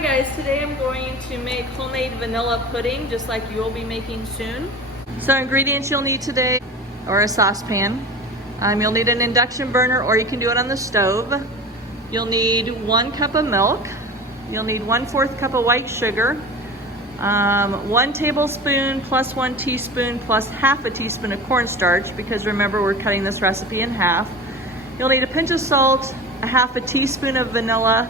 Hi guys, today I'm going to make homemade vanilla pudding just like you will be making soon. So ingredients you'll need today, or a saucepan. You'll need an induction burner or you can do it on the stove. You'll need 1 cup of milk. You'll need 1/4 cup of white sugar. 1 tablespoon plus 1 teaspoon plus half a teaspoon of cornstarch, because remember we're cutting this recipe in half. You'll need a pinch of salt, a half a teaspoon of vanilla,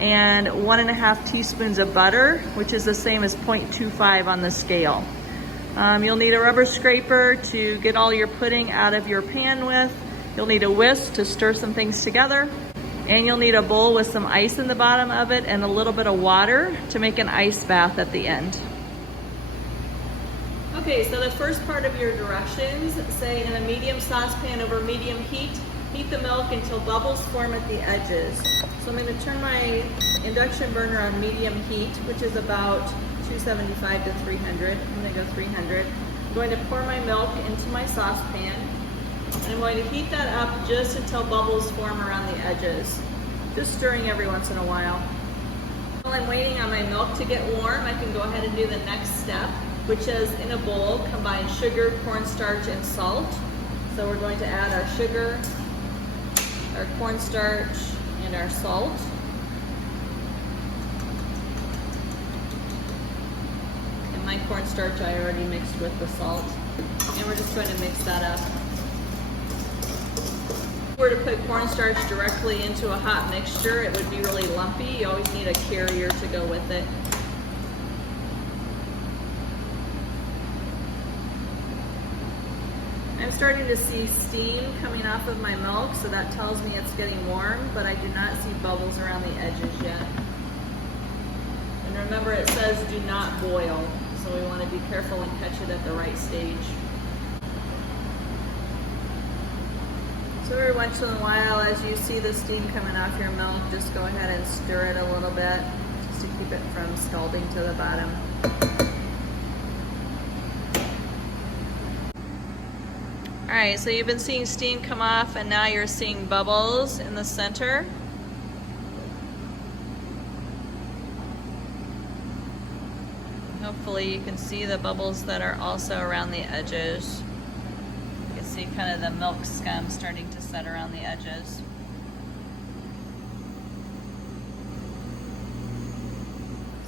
and 1.5 teaspoons of butter, which is the same as 0.25 on the scale. You'll need a rubber scraper to get all your pudding out of your pan with. You'll need a whisk to stir some things together. And you'll need a bowl with some ice in the bottom of it and a little bit of water to make an ice bath at the end. Okay, so the first part of your directions say in a medium saucepan over medium heat, heat the milk until bubbles form at the edges. So I'm going to turn my induction burner on medium heat, which is about 275 to 300. I'm going to go 300. I'm going to pour my milk into my saucepan. And I'm going to heat that up just until bubbles form around the edges. Just stirring every once in a while. While I'm waiting on my milk to get warm, I can go ahead and do the next step, which is in a bowl, combine sugar, cornstarch, and salt. So we're going to add our sugar, our cornstarch, and our salt. And my cornstarch I already mixed with the salt. And we're just going to mix that up. If we were to put cornstarch directly into a hot mixture, it would be really lumpy. You always need a carrier to go with it. I'm starting to see steam coming off of my milk, so that tells me it's getting warm, but I do not see bubbles around the edges yet. And remember, it says do not boil, so we want to be careful and catch it at the right stage. So every once in a while, as you see the steam coming off your milk, just go ahead and stir it a little bit, just to keep it from scalding to the bottom. All right, so you've been seeing steam come off and now you're seeing bubbles in the center. Hopefully you can see the bubbles that are also around the edges. You can see kind of the milk scum starting to set around the edges.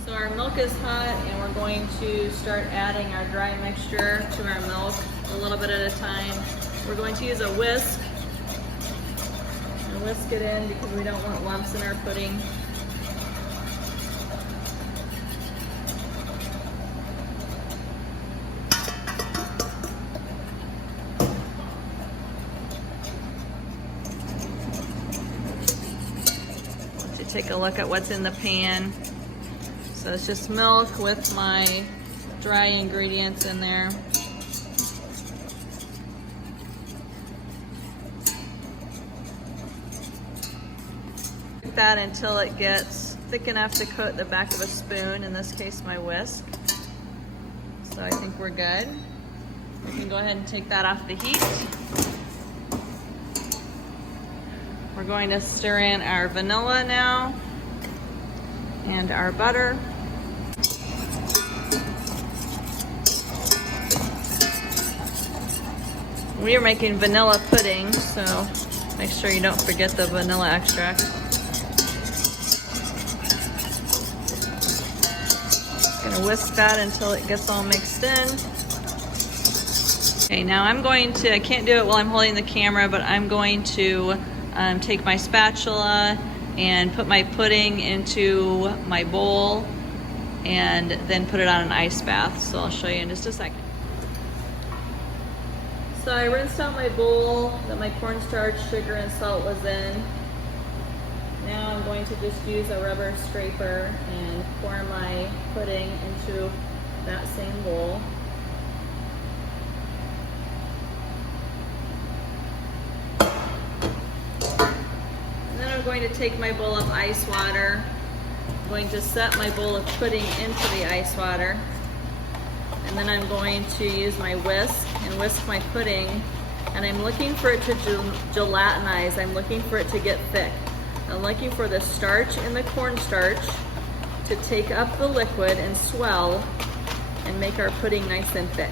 So our milk is hot and we're going to start adding our dry mixture to our milk a little bit at a time. We're going to use a whisk and whisk it in because we don't want lumps in our pudding. Let's take a look at what's in the pan. So it's just milk with my dry ingredients in there. That until it gets thick enough to coat the back of a spoon, in this case my whisk. So I think we're good. We can go ahead and take that off the heat. We're going to stir in our vanilla now and our butter. We are making vanilla pudding, so make sure you don't forget the vanilla extract. Gonna whisk that until it gets all mixed in. Okay, now I'm going to, I can't do it while I'm holding the camera, but I'm going to take my spatula and put my pudding into my bowl and then put it on an ice bath. So I'll show you in just a second. So I rinsed out my bowl that my cornstarch, sugar, and salt was in. Now I'm going to just use a rubber scraper and pour my pudding into that same bowl. And then I'm going to take my bowl of ice water. I'm going to set my bowl of pudding into the ice water. And then I'm going to use my whisk and whisk my pudding. And I'm looking for it to gelatinize. I'm looking for it to get thick. I'm looking for the starch in the cornstarch to take up the liquid and swell and make our pudding nice and thick.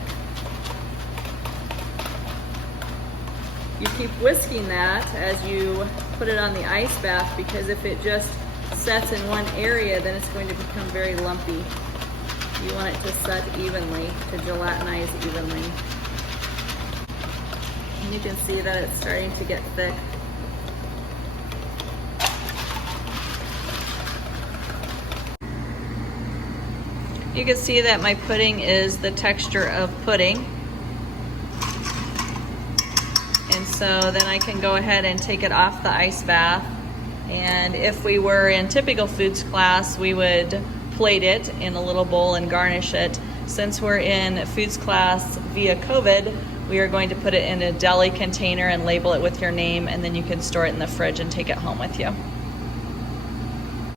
You keep whisking that as you put it on the ice bath, because if it just sets in one area, then it's going to become very lumpy. You want it to set evenly, to gelatinize evenly. And you can see that it's starting to get thick. You can see that my pudding is the texture of pudding. And so then I can go ahead and take it off the ice bath. And if we were in typical foods class, we would plate it in a little bowl and garnish it. Since we're in foods class via COVID, we are going to put it in a deli container and label it with your name, and then you can store it in the fridge and take it home with you.